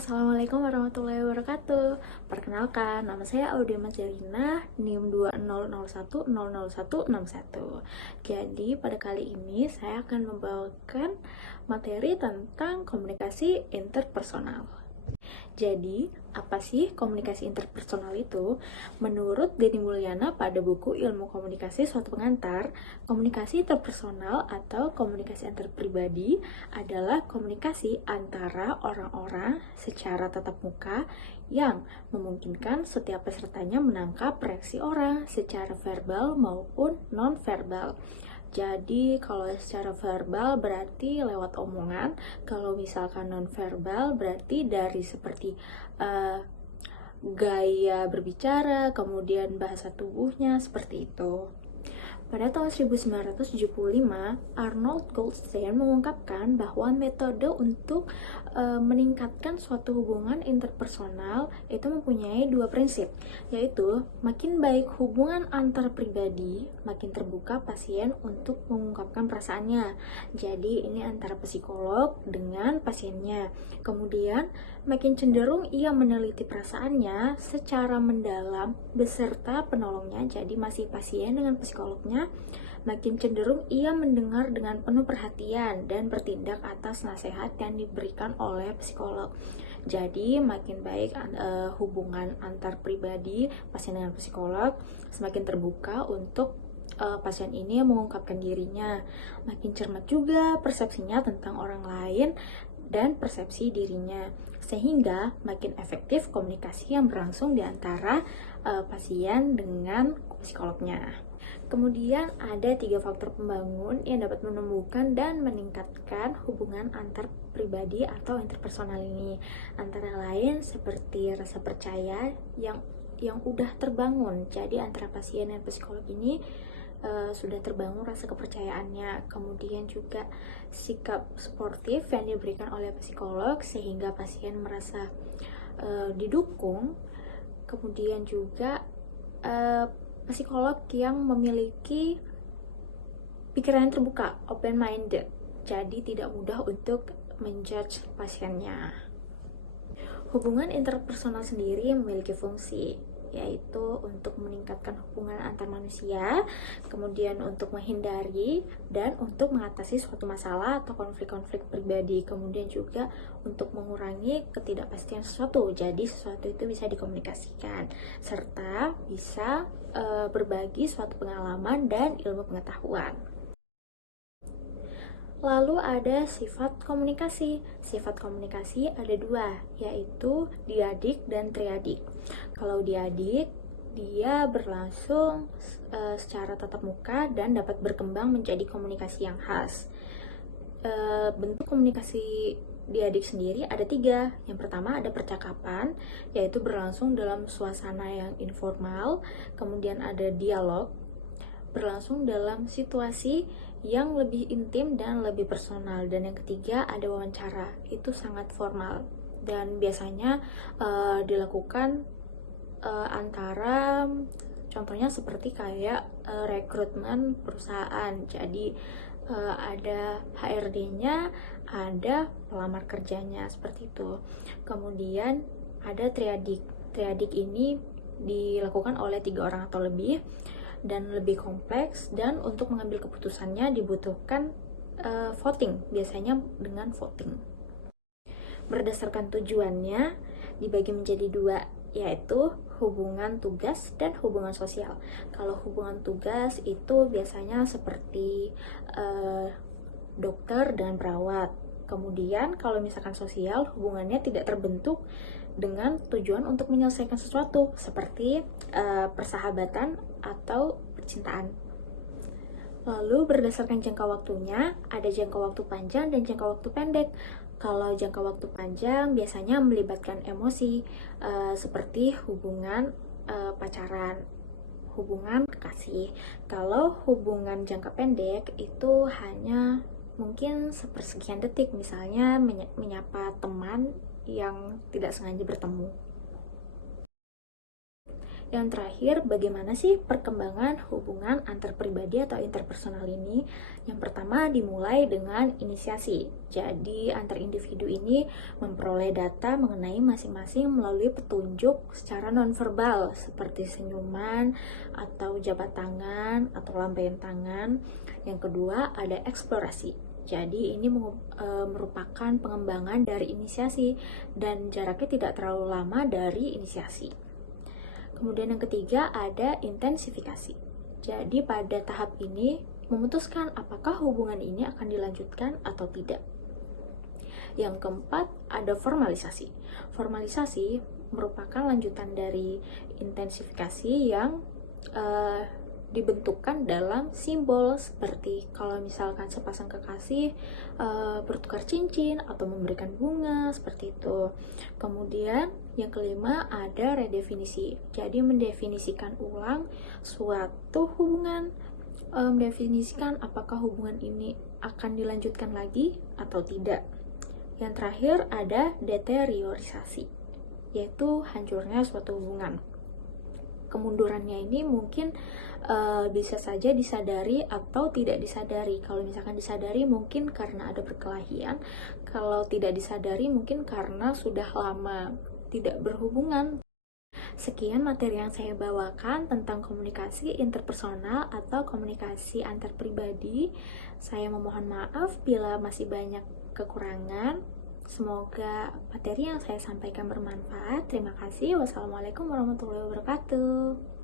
Assalamualaikum warahmatullahi wabarakatuh. Perkenalkan, nama saya Audia Marcelina, NIM 2001001161. Jadi, pada kali ini saya akan membawakan materi tentang komunikasi interpersonal. Jadi, apa sih komunikasi interpersonal itu? Menurut Denny Mulyana pada buku Ilmu Komunikasi Suatu Pengantar, komunikasi interpersonal atau komunikasi antar pribadi adalah komunikasi antara orang-orang secara tatap muka yang memungkinkan setiap pesertanya menangkap reaksi orang secara verbal maupun non-verbal. Jadi kalau secara verbal berarti lewat omongan, kalau misalkan non verbal berarti dari seperti gaya berbicara, kemudian bahasa tubuhnya seperti itu. Pada tahun 1975, Arnold Goldstein mengungkapkan bahwa metode untuk meningkatkan suatu hubungan interpersonal itu mempunyai dua prinsip, yaitu makin baik hubungan antar pribadi, makin terbuka pasien untuk mengungkapkan perasaannya. Jadi ini antara psikolog dengan pasiennya. Kemudian makin cenderung ia meneliti perasaannya secara mendalam beserta penolongnya, jadi masih pasien dengan psikolognya. Makin cenderung ia mendengar dengan penuh perhatian dan bertindak atas nasihat yang diberikan oleh psikolog. Jadi makin baik hubungan antar pribadi pasien dengan psikolog, semakin terbuka untuk pasien ini mengungkapkan dirinya. Makin cermat juga persepsinya tentang orang lain dan persepsi dirinya, sehingga makin efektif komunikasi yang berlangsung di antara pasien dengan psikolognya. Kemudian ada 3 faktor pembangun yang dapat menumbuhkan dan meningkatkan hubungan antar pribadi atau interpersonal ini. Antara lain seperti rasa percaya yang udah terbangun. Jadi antara pasien dan psikolog ini sudah terbangun rasa kepercayaannya. Kemudian juga sikap sportif yang diberikan oleh psikolog sehingga pasien merasa didukung. Kemudian juga psikolog yang memiliki pikiran yang terbuka, open minded, jadi tidak mudah untuk menjudge pasiennya. Hubungan interpersonal sendiri memiliki fungsi, yaitu untuk meningkatkan hubungan antar manusia, kemudian untuk menghindari dan untuk mengatasi suatu masalah atau konflik-konflik pribadi, kemudian juga untuk mengurangi ketidakpastian sesuatu, jadi sesuatu itu bisa dikomunikasikan, serta bisa berbagi suatu pengalaman dan ilmu pengetahuan. Lalu ada sifat komunikasi. Sifat komunikasi ada dua, yaitu diadik dan triadik. Kalau diadik, dia berlangsung secara tatap muka dan dapat berkembang menjadi komunikasi yang khas. Bentuk komunikasi diadik sendiri ada 3. Yang pertama ada percakapan, yaitu berlangsung dalam suasana yang informal. Kemudian ada dialog, berlangsung dalam situasi yang lebih intim dan lebih personal. Dan yang ketiga ada wawancara, itu sangat formal dan biasanya dilakukan antara, contohnya seperti kayak rekrutmen perusahaan. Jadi ada HRD-nya, ada pelamar kerjanya, seperti itu. Kemudian ada triadik. Triadik ini dilakukan oleh 3 orang atau lebih dan lebih kompleks, dan untuk mengambil keputusannya dibutuhkan voting, biasanya dengan voting. Berdasarkan tujuannya dibagi menjadi 2, yaitu hubungan tugas dan hubungan sosial. Kalau hubungan tugas itu biasanya seperti dokter dan perawat. Kemudian kalau misalkan sosial, hubungannya tidak terbentuk dengan tujuan untuk menyelesaikan sesuatu, seperti persahabatan atau percintaan. Lalu berdasarkan jangka waktunya, ada jangka waktu panjang dan jangka waktu pendek. Kalau jangka waktu panjang biasanya melibatkan emosi, seperti hubungan pacaran, hubungan kekasih. Kalau hubungan jangka pendek itu hanya mungkin sepersekian detik, misalnya menyapa teman yang tidak sengaja bertemu. Yang terakhir, bagaimana sih perkembangan hubungan antar pribadi atau interpersonal ini? Yang pertama dimulai dengan inisiasi. Jadi antar individu ini memperoleh data mengenai masing-masing melalui petunjuk secara nonverbal seperti senyuman atau jabat tangan atau lambaian tangan. Yang kedua ada eksplorasi. Jadi ini merupakan pengembangan dari inisiasi dan jaraknya tidak terlalu lama dari inisiasi. Kemudian yang ketiga ada intensifikasi. Jadi pada tahap ini memutuskan apakah hubungan ini akan dilanjutkan atau tidak. Yang keempat ada formalisasi. Formalisasi merupakan lanjutan dari intensifikasi yang dibentukkan dalam simbol seperti kalau misalkan sepasang kekasih bertukar cincin atau memberikan bunga seperti itu. Kemudian yang kelima ada redefinisi. Jadi mendefinisikan ulang suatu hubungan, mendefinisikan apakah hubungan ini akan dilanjutkan lagi atau tidak. Yang terakhir ada deteriorisasi, yaitu hancurnya suatu hubungan. Kemundurannya ini mungkin bisa saja disadari atau tidak disadari. Kalau misalkan disadari mungkin karena ada perkelahian, kalau tidak disadari mungkin karena sudah lama tidak berhubungan. Sekian materi yang saya bawakan tentang komunikasi interpersonal atau komunikasi antar pribadi. Saya memohon maaf bila masih banyak kekurangan. Semoga materi yang saya sampaikan bermanfaat. Terima kasih. Wassalamualaikum warahmatullahi wabarakatuh.